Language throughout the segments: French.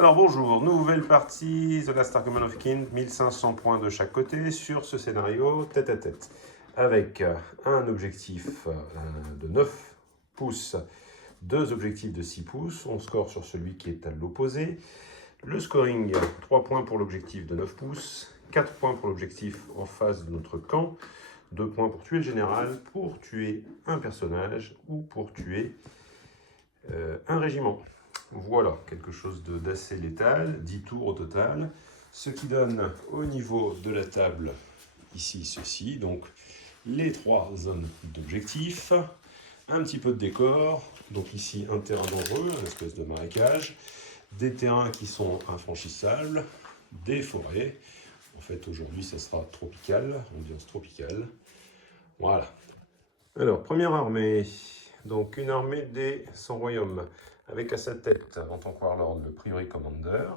Alors bonjour, nouvelle partie, The Last Argument of King, 1500 points de chaque côté sur ce scénario tête à tête. Avec un objectif de 9 pouces, deux objectifs de 6 pouces, on score sur celui qui est à l'opposé. Le scoring, 3 points pour l'objectif de 9 pouces, 4 points pour l'objectif en face de notre camp, 2 points pour tuer le général, pour tuer un personnage ou pour tuer un régiment. Voilà, quelque chose d'assez létal, 10 tours au total, ce qui donne au niveau de la table, ici ceci, donc les 3 zones d'objectifs, un petit peu de décor, donc ici un terrain dangereux, une espèce de marécage, des terrains qui sont infranchissables, des forêts, en fait aujourd'hui ça sera tropical, ambiance tropicale, voilà. Alors, première armée, donc une armée des 100 royaumes, avec à sa tête, en tant que warlord, le Priory Commander,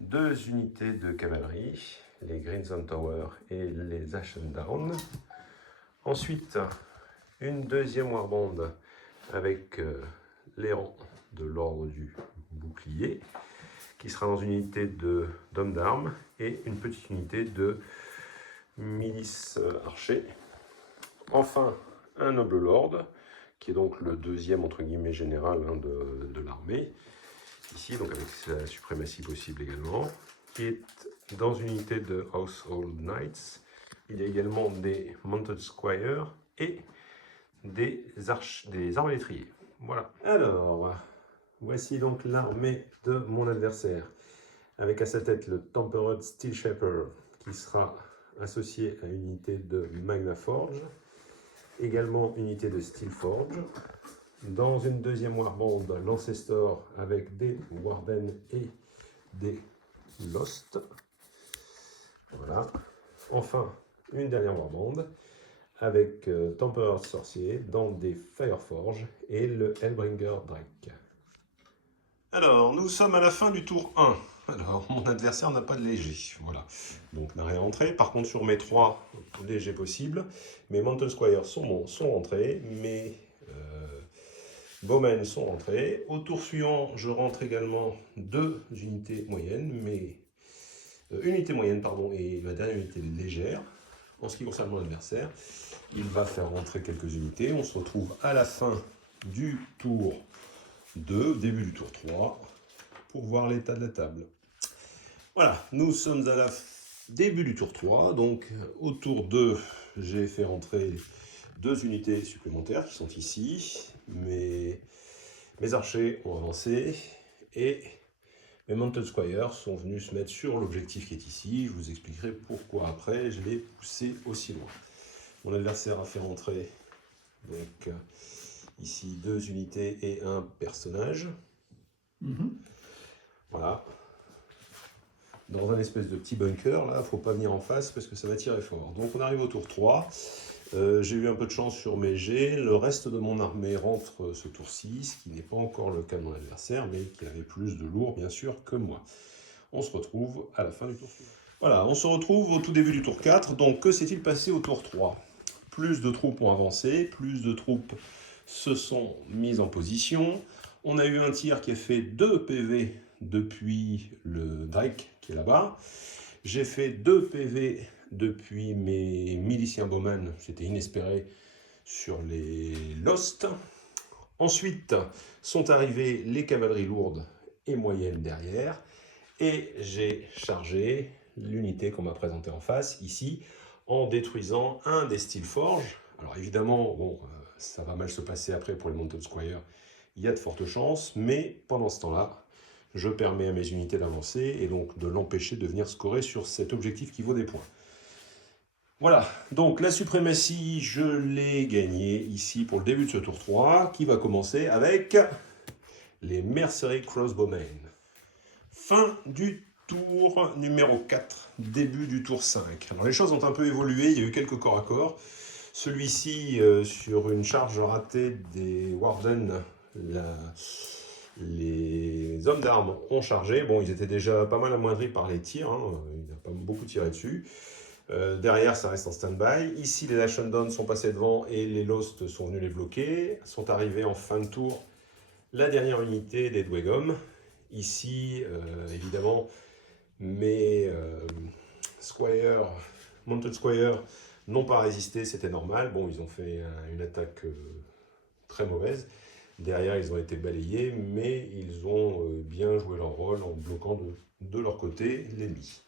2 unités de cavalerie, les Greenstone Tower et les Ashen Down. Ensuite, une deuxième warband avec les rangs de l'ordre du bouclier, qui sera dans une unité d'hommes d'armes et une petite unité de milices archers. Enfin, un noble lord, qui est donc le deuxième entre guillemets général de l'armée, ici donc avec sa suprématie possible également, qui est dans une unité de Household Knights. Il y a également des Mounted Squires et des arbalétriers. Voilà. Alors, voici donc l'armée de mon adversaire, avec à sa tête le Tempered Steel Shaper, qui sera associé à une unité de Magna Forge, également unité de Steel Forge. Dans une deuxième warband, l'Ancestor avec des Warden et des Lost. Voilà. Enfin, une dernière warband avec Tempered Sorcier dans des Fireforge et le Hellbringer Drake. Alors, nous sommes à la fin du tour 1. Alors, mon adversaire n'a pas de léger, voilà. Donc, n'a rien entré. Par contre, sur mes 3 légers possibles, mes Mountain Squires sont rentrés, mes Bowmen sont rentrés. Au tour suivant, je rentre également 2 unités moyennes, mais une unité moyenne, pardon, et ma dernière unité légère. En ce qui concerne mon adversaire, il va faire rentrer quelques unités. On se retrouve à la fin du tour 2, début du tour 3, pour voir l'état de la table. Voilà, nous sommes à la début du tour 3, donc au tour 2, j'ai fait rentrer 2 unités supplémentaires qui sont ici. Mes archers ont avancé et mes Mounted Squires sont venus se mettre sur l'objectif qui est ici. Je vous expliquerai pourquoi après je l'ai poussé aussi loin. Mon adversaire a fait rentrer donc ici 2 unités et un personnage. Voilà. Dans un espèce de petit bunker, là, il ne faut pas venir en face parce que ça va tirer fort. Donc on arrive au tour 3. J'ai eu un peu de chance sur mes jets. Le reste de mon armée rentre ce tour-ci, ce qui n'est pas encore le cas de mon adversaire, mais qui avait plus de lourds, bien sûr, que moi. On se retrouve à la fin du tour suivant. Voilà, on se retrouve au tout début du tour 4. Donc, que s'est-il passé au tour 3 ? Plus de troupes ont avancé, plus de troupes se sont mises en position. On a eu un tir qui a fait 2 PV depuis le Drake qui est là-bas. J'ai fait 2 PV depuis mes miliciens Bowman, c'était inespéré, sur les Lost. Ensuite sont arrivées les cavaleries lourdes et moyennes derrière. Et j'ai chargé l'unité qu'on m'a présentée en face, ici, en détruisant un des Steel Forge. Alors évidemment, bon, ça va mal se passer après pour les Mounted Squires, il y a de fortes chances, mais pendant ce temps-là, je permets à mes unités d'avancer et donc de l'empêcher de venir scorer sur cet objectif qui vaut des points. Voilà, donc la suprématie, je l'ai gagnée ici pour le début de ce tour 3, qui va commencer avec les Mercenary Crossbowmen. Fin du tour numéro 4, début du tour 5. Alors les choses ont un peu évolué, il y a eu quelques corps à corps. Celui-ci, sur une charge ratée des Warden, les hommes d'armes ont chargé. Bon, ils étaient déjà pas mal amoindris par les tirs, hein. Il n'a pas beaucoup tiré dessus. Derrière, ça reste en stand-by. Ici, les Ashen Down sont passés devant et les Lost sont venus les bloquer. Sont arrivés en fin de tour la dernière unité des Dwegom. Ici, évidemment, mes Mounted Squire n'ont pas résisté, c'était normal. Bon, ils ont fait une attaque très mauvaise. Derrière, ils ont été balayés, mais ils ont bien joué leur rôle en bloquant de leur côté l'ennemi.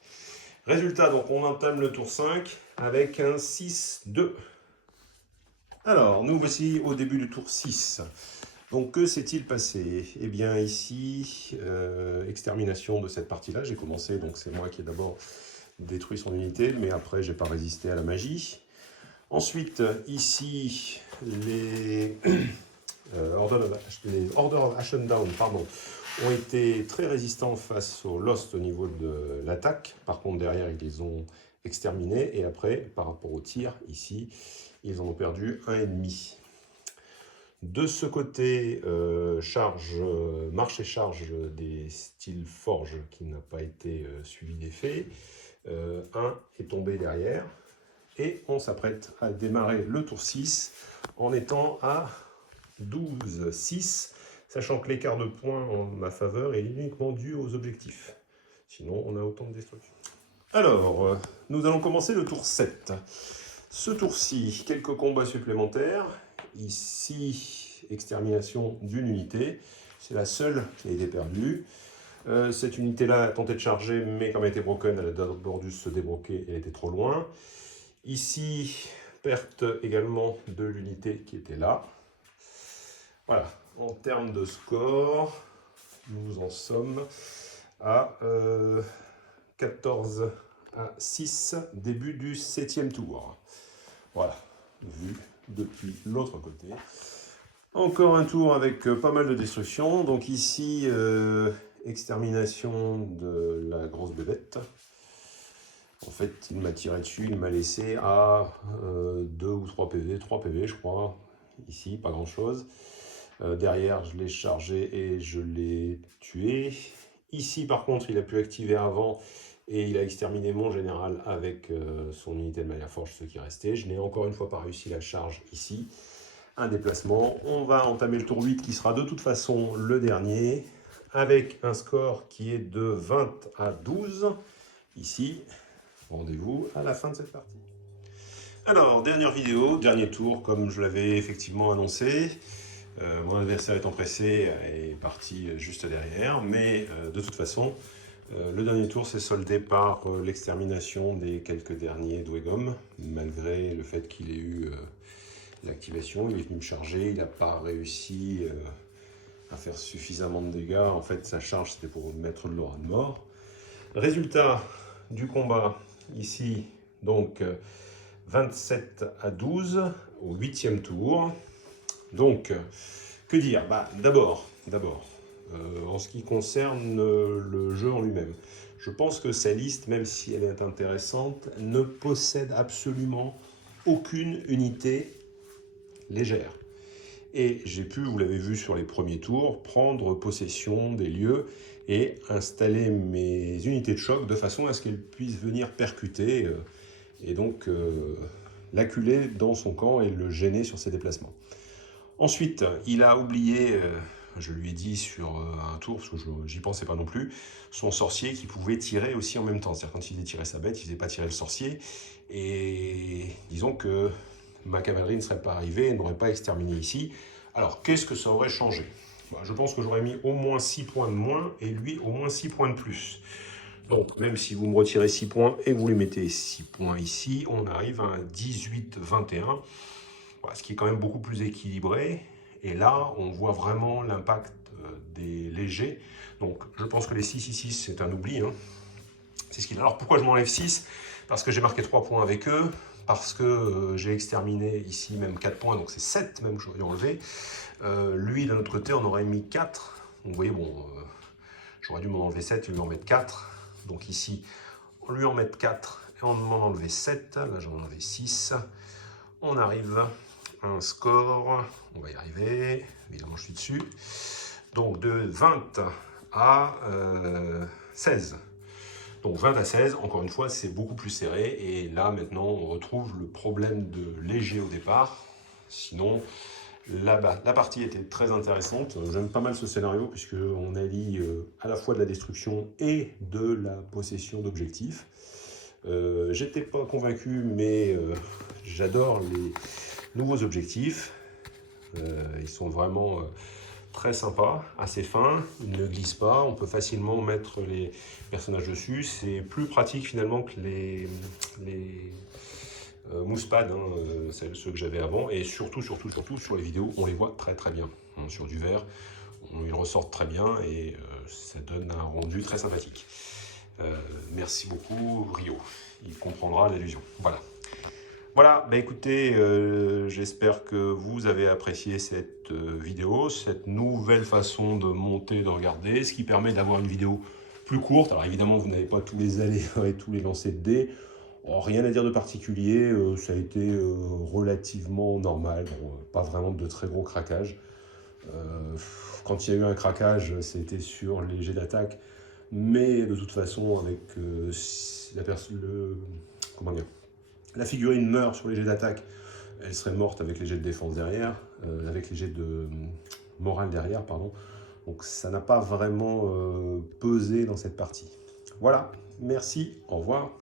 Résultat, donc on entame le tour 5 avec un 6-2. Alors, nous voici au début du tour 6. Donc, que s'est-il passé? Eh bien, ici, extermination de cette partie-là. J'ai commencé, donc c'est moi qui ai d'abord détruit son unité, mais après, j'ai pas résisté à la magie. Ensuite, ici, les Order of Ashendown, pardon, ont été très résistants face aux Lost au niveau de l'attaque. Par contre, derrière, ils les ont exterminés. Et après, par rapport au tir, ici, ils en ont perdu un ennemi. De ce côté, marche et charge des Steel Forge qui n'a pas été suivi d'effet. Un est tombé derrière. Et on s'apprête à démarrer le tour 6 en étant à 12-6, sachant que l'écart de points en ma faveur est uniquement dû aux objectifs. Sinon, on a autant de destruction. Alors, nous allons commencer le tour 7. Ce tour-ci, quelques combats supplémentaires. Ici, extermination d'une unité. C'est la seule qui a été perdue. Cette unité-là a tenté de charger, mais comme elle était broken, elle a d'abord dû se débroquer, elle était trop loin. Ici, perte également de l'unité qui était là. Voilà, en termes de score, nous en sommes à 14-6, début du 7e tour. Voilà, vu depuis l'autre côté. Encore un tour avec pas mal de destruction. Donc ici, extermination de la grosse bébête. En fait, il m'a tiré dessus, il m'a laissé à 2 ou 3 PV, 3 PV je crois. Ici, pas grand chose. Derrière, je l'ai chargé et je l'ai tué. Ici, par contre, il a pu activer avant et il a exterminé mon général avec son unité de Maya Forge, ce qui restait. Je n'ai encore une fois pas réussi la charge ici. Un déplacement. On va entamer le tour 8 qui sera de toute façon le dernier avec un score qui est de 20-12. Ici, rendez-vous à la fin de cette partie. Alors, dernière vidéo, dernier tour, comme je l'avais effectivement annoncé. Mon adversaire étant pressé est parti juste derrière, mais de toute façon, le dernier tour s'est soldé par l'extermination des quelques derniers Dwegom, malgré le fait qu'il ait eu l'activation. Il est venu me charger, il n'a pas réussi à faire suffisamment de dégâts. En fait, sa charge, c'était pour mettre de l'aura de mort. Résultat du combat, ici, donc 27-12 au 8e tour. Donc, que dire? D'abord, en ce qui concerne le jeu en lui-même, je pense que sa liste, même si elle est intéressante, ne possède absolument aucune unité légère. Et j'ai pu, vous l'avez vu sur les premiers tours, prendre possession des lieux et installer mes unités de choc de façon à ce qu'elles puissent venir percuter et donc l'acculer dans son camp et le gêner sur ses déplacements. Ensuite, il a oublié, je lui ai dit sur un tour, parce que j'y pensais pas non plus, son sorcier qui pouvait tirer aussi en même temps. C'est-à-dire quand il faisait tirer sa bête, il ne faisait pas tirer le sorcier. Et disons que ma cavalerie ne serait pas arrivée, elle n'aurait pas exterminé ici. Alors, qu'est-ce que ça aurait changé? Je pense que j'aurais mis au moins 6 points de moins et lui au moins 6 points de plus. Donc, même si vous me retirez 6 points et vous les mettez 6 points ici, on arrive à un 18-21. Ce qui est quand même beaucoup plus équilibré. Et là, on voit vraiment l'impact des légers. Donc, je pense que les 6 ici, c'est un oubli. C'est ce qu'il a. Alors, pourquoi je m'enlève 6? Parce que j'ai marqué 3 points avec eux. Parce que j'ai exterminé ici même 4 points. Donc, c'est 7 même que j'aurais dû enlever. Lui, d'un autre côté, on aurait mis 4. Donc, vous voyez, bon, j'aurais dû m'en enlever 7 et lui en mettre 4. Donc, ici, on lui en met 4 et on m'en enlever 7. Là, j'en ai enlevé 6. On arrive à un score, on va y arriver, évidemment je suis dessus, donc de 20 à 16. Donc 20 à 16, encore une fois, c'est beaucoup plus serré. Et là, maintenant, on retrouve le problème de léger au départ. Sinon, la partie était très intéressante. J'aime pas mal ce scénario puisqu'on allie à la fois de la destruction et de la possession d'objectifs. J'étais pas convaincu, mais j'adore les nouveaux objectifs. Ils sont vraiment très sympas, assez fins, ils ne glissent pas, on peut facilement mettre les personnages dessus. C'est plus pratique finalement que les mousepads, hein, ceux que j'avais avant, et surtout sur les vidéos, on les voit très très bien. Hein, sur du verre, ils ressortent très bien et ça donne un rendu très sympathique. Merci beaucoup Rio, il comprendra l'allusion. Voilà. Voilà, bah écoutez, j'espère que vous avez apprécié cette vidéo, cette nouvelle façon de monter, de regarder, ce qui permet d'avoir une vidéo plus courte. Alors évidemment, vous n'avez pas tous les aléas et tous les lancers de dés. Oh, rien à dire de particulier, ça a été relativement normal, bon, pas vraiment de très gros craquages. Quand il y a eu un craquage, c'était sur les jets d'attaque, mais de toute façon, avec comment dire, la figurine meurt sur les jets d'attaque, elle serait morte avec les jets de défense derrière, avec les jets de morale derrière, pardon. Donc ça n'a pas vraiment pesé dans cette partie. Voilà, merci, au revoir.